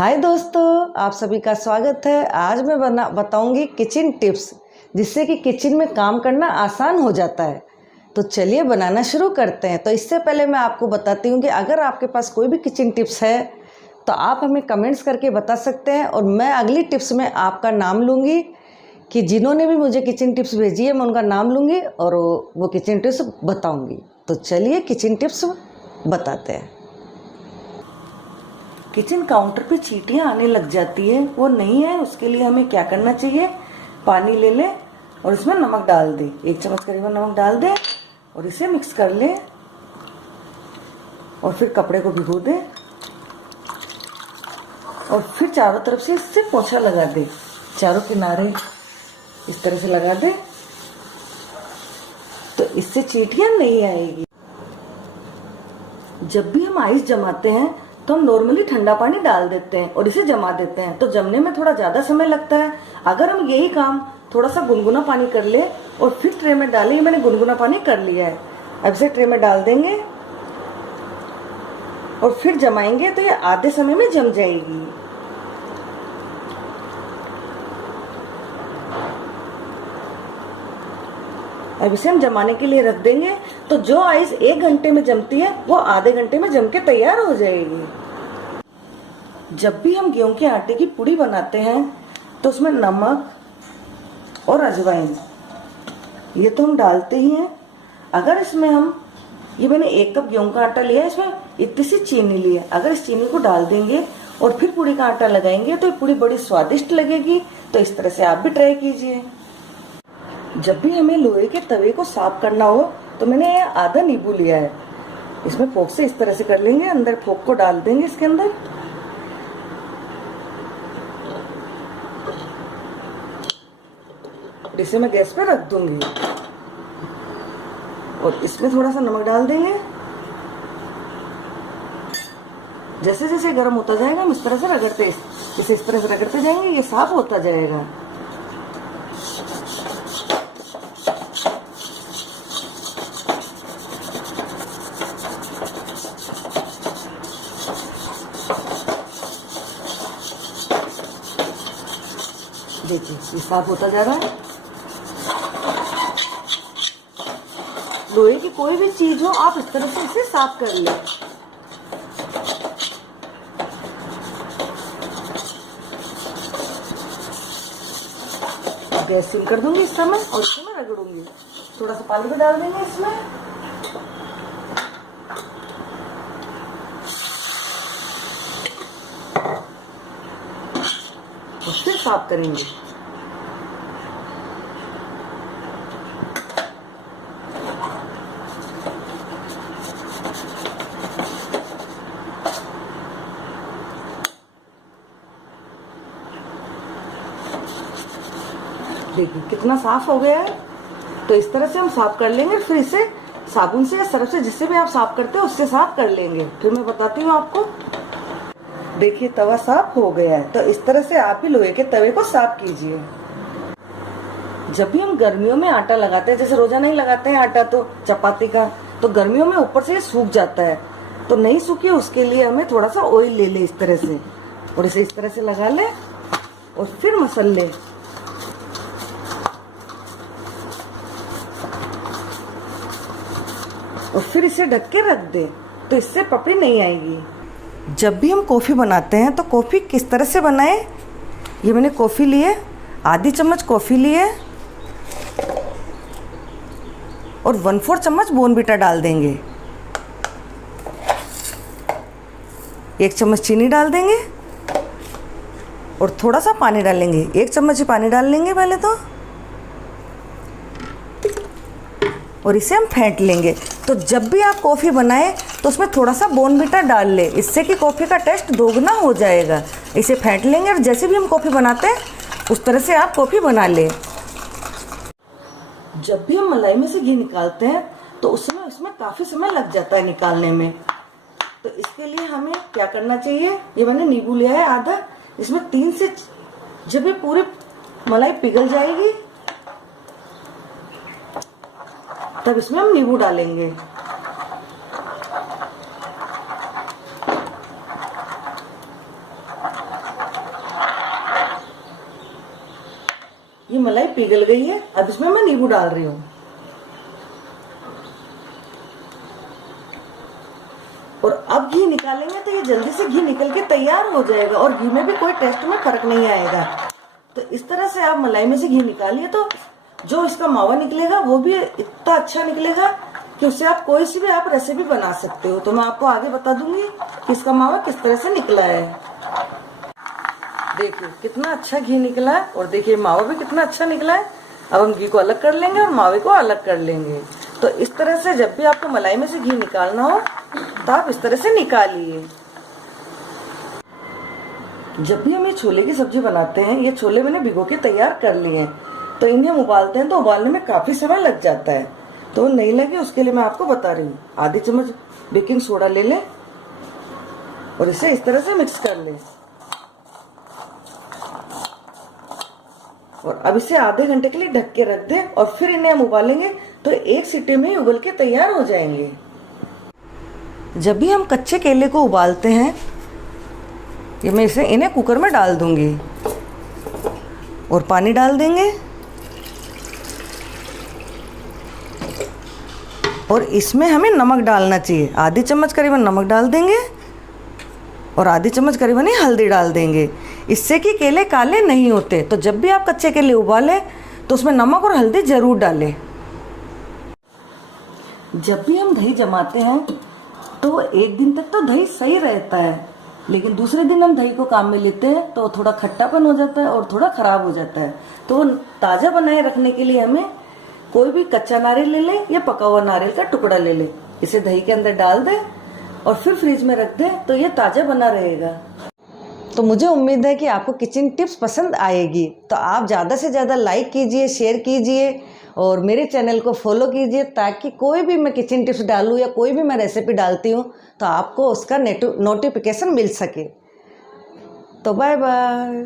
हाय दोस्तों, आप सभी का स्वागत है। आज मैं बताऊंगी किचन टिप्स जिससे कि किचन में काम करना आसान हो जाता है। तो चलिए बनाना शुरू करते हैं। तो इससे पहले मैं आपको बताती हूँ कि अगर आपके पास कोई भी किचन टिप्स है तो आप हमें कमेंट्स करके बता सकते हैं और मैं अगली टिप्स में आपका नाम लूँगी कि जिन्होंने भी मुझे किचन टिप्स भेजी है मैं उनका नाम लूँगी और वो किचन टिप्स बताऊँगी। तो चलिए किचन टिप्स बताते हैं। किचन काउंटर पे चींटियां आने लग जाती है, वो नहीं है, उसके लिए हमें क्या करना चाहिए। पानी ले ले और इसमें नमक डाल दे, 1 चम्मच करीबन नमक डाल दे और इसे मिक्स कर ले और फिर कपड़े को भिगो दे और फिर चारों तरफ से इससे पोंछा लगा दे, चारों किनारे इस तरह से लगा दे तो इससे चींटियां नहीं आएगी। जब भी हम आइस जमाते हैं तो हम नॉर्मली ठंडा पानी डाल देते हैं और इसे जमा देते हैं, तो जमने में थोड़ा ज्यादा समय लगता है। अगर हम यही काम थोड़ा सा गुनगुना पानी कर ले और फिर ट्रे में डालें, ये मैंने गुनगुना पानी कर लिया है, अब इसे ट्रे में डाल देंगे और फिर जमाएंगे तो ये आधे समय में जम जाएगी। अब इसे हम जमाने के लिए रख देंगे तो जो आइस 1 घंटे में जमती है वो आधे घंटे में जम के तैयार हो जाएगी। जब भी हम गेहूं के आटे की पुड़ी बनाते हैं तो उसमें नमक और अजवाइन ये तो हम डालते ही हैं। अगर इसमें हम ये मैंने 1 कप गेहूं का आटा लिया है, इसमें इतनी सी चीनी ली है, अगर इस चीनी को डाल देंगे और फिर पुड़ी का आटा लगाएंगे तो ये पुड़ी बड़ी स्वादिष्ट लगेगी। तो इस तरह से आप भी ट्राई कीजिए। जब भी हमें लोहे के तवे को साफ करना हो तो मैंने आधा नींबू लिया है, इसमें फोक से इस तरह से कर लेंगे, अंदर फोक को डाल देंगे इसके अंदर और इसे मैं गैस पर रख दूंगी और इसमें थोड़ा सा नमक डाल देंगे। जैसे जैसे गर्म होता जाएगा हम इस तरह से रगड़ते, इसे इस तरह से रगड़ते जाएंगे, ये साफ होता जाएगा। देखिए ये साफ होता जा रहा है। लोहे की कोई भी चीज हो आप इस तरह से इसे साफ कर लें। गैस सिम कर दूंगी इस समय और इसे मैं रगड़ूंगी। थोड़ा सा पानी भी डाल देंगे इसमें और फिर साफ करेंगे। देखिए कितना साफ हो गया है। तो इस तरह से हम साफ कर लेंगे, फिर इसे साबुन से या सर्फ से जिससे भी आप साफ करते हो उससे साफ कर लेंगे। फिर मैं बताती हूँ आपको। देखिए तवा साफ हो गया है। तो इस तरह से आप भी लोहे के तवे को साफ कीजिए। जब भी हम गर्मियों में आटा लगाते हैं, जैसे रोजाना ही लगाते हैं आटा तो चपाती का, तो गर्मियों में ऊपर से ये सूख जाता है, तो नहीं सूखे उसके लिए हमें थोड़ा सा ऑयल ले ले इस तरह से और इसे इस तरह से लगा ले और फिर मसल ले और फिर इसे ढक के रख दे तो इससे पपड़ी नहीं आएगी। जब भी हम कॉफ़ी बनाते हैं तो कॉफ़ी किस तरह से बनाएं। ये मैंने कॉफ़ी ली है, आधी चम्मच कॉफ़ी ली है और 1/4 चम्मच बोर्नवीटा डाल देंगे, 1 चम्मच चीनी डाल देंगे और थोड़ा सा पानी डालेंगे। 1 चम्मच ही पानी डाल लेंगे पहले तो और इसे हम फेंट लेंगे। तो जब भी आप कॉफ़ी बनाएं तो उसमें थोड़ा सा बोर्नवीटा डाल ले, इससे कि कॉफ़ी का टेस्ट दोगुना हो जाएगा। इसे फेंट लेंगे और जैसे भी हम कॉफ़ी बनाते हैं उस तरह से आप कॉफ़ी बना ले। जब भी हम मलाई में से घी निकालते हैं तो उसमें काफ़ी समय लग जाता है निकालने में। तो इसके लिए हमें क्या करना चाहिए, ये मैंने नींबू लिया है आधा, इसमें 3 से जब ये पूरी मलाई पिघल जाएगी तब इसमें हम नींबू डालेंगे। ये मलाई पिघल गई है। अब इसमें मैं नींबू डाल रही हूँ और अब घी निकालेंगे तो ये जल्दी से घी निकल के तैयार हो जाएगा और घी में भी कोई टेस्ट में फर्क नहीं आएगा। तो इस तरह से आप मलाई में से घी निकालिए तो जो इसका मावा निकलेगा वो भी इतना अच्छा निकलेगा कि उससे आप कोई सी भी आप रेसिपी बना सकते हो। तो मैं आपको आगे बता दूंगी कि इसका मावा किस तरह से निकला है। देखिए कितना अच्छा घी निकला है और देखिए मावा भी कितना अच्छा निकला है। अब हम घी को अलग कर लेंगे और मावे को अलग कर लेंगे। तो इस तरह से जब भी आपको मलाई में से घी निकालना हो तो आप इस तरह से निकालिए। जब भी हम ये छोले की सब्जी बनाते हैं, ये छोले मैंने भिगो के तैयार कर लिए हैं, तो इन्हें हम उबालते हैं तो उबालने में काफी समय लग जाता है। तो नहीं लगे उसके लिए मैं आपको बता रही हूँ, आधी चम्मच बेकिंग सोडा ले लें और इसे इस तरह से मिक्स कर लें। और अब इसे आधे घंटे के लिए ढक के रख दें और फिर इन्हें हम उबालेंगे तो एक सीटी में ही उबल के तैयार हो जाएंगे। जब भी हम कच्चे केले को उबालते हैं, ये मैं इन्हें कुकर में डाल दूंगी और पानी डाल देंगे और इसमें हमें नमक डालना चाहिए। आधी चम्मच करीबन नमक डाल देंगे और आधी चम्मच करीबन ही हल्दी डाल देंगे, इससे कि केले काले नहीं होते। तो जब भी आप कच्चे केले उबालें तो उसमें नमक और हल्दी जरूर डालें। जब भी हम दही जमाते हैं तो एक दिन तक तो दही सही रहता है, लेकिन दूसरे दिन हम दही को काम में लेते हैं तो थोड़ा खट्टापन हो जाता है और थोड़ा खराब हो जाता है। तो ताज़ा बनाए रखने के लिए हमें कोई भी कच्चा नारियल ले लें या पका हुआ नारियल का टुकड़ा ले लें, इसे दही के अंदर डाल दें और फिर फ्रिज में रख दें तो ये ताज़ा बना रहेगा। तो मुझे उम्मीद है कि आपको किचन टिप्स पसंद आएगी। तो आप ज़्यादा से ज़्यादा लाइक कीजिए, शेयर कीजिए और मेरे चैनल को फॉलो कीजिए, ताकि कोई भी मैं किचन टिप्स डालूँ या कोई भी मैं रेसिपी डालती हूँ तो आपको उसका नोटिफिकेशन मिल सके। तो बाय बाय।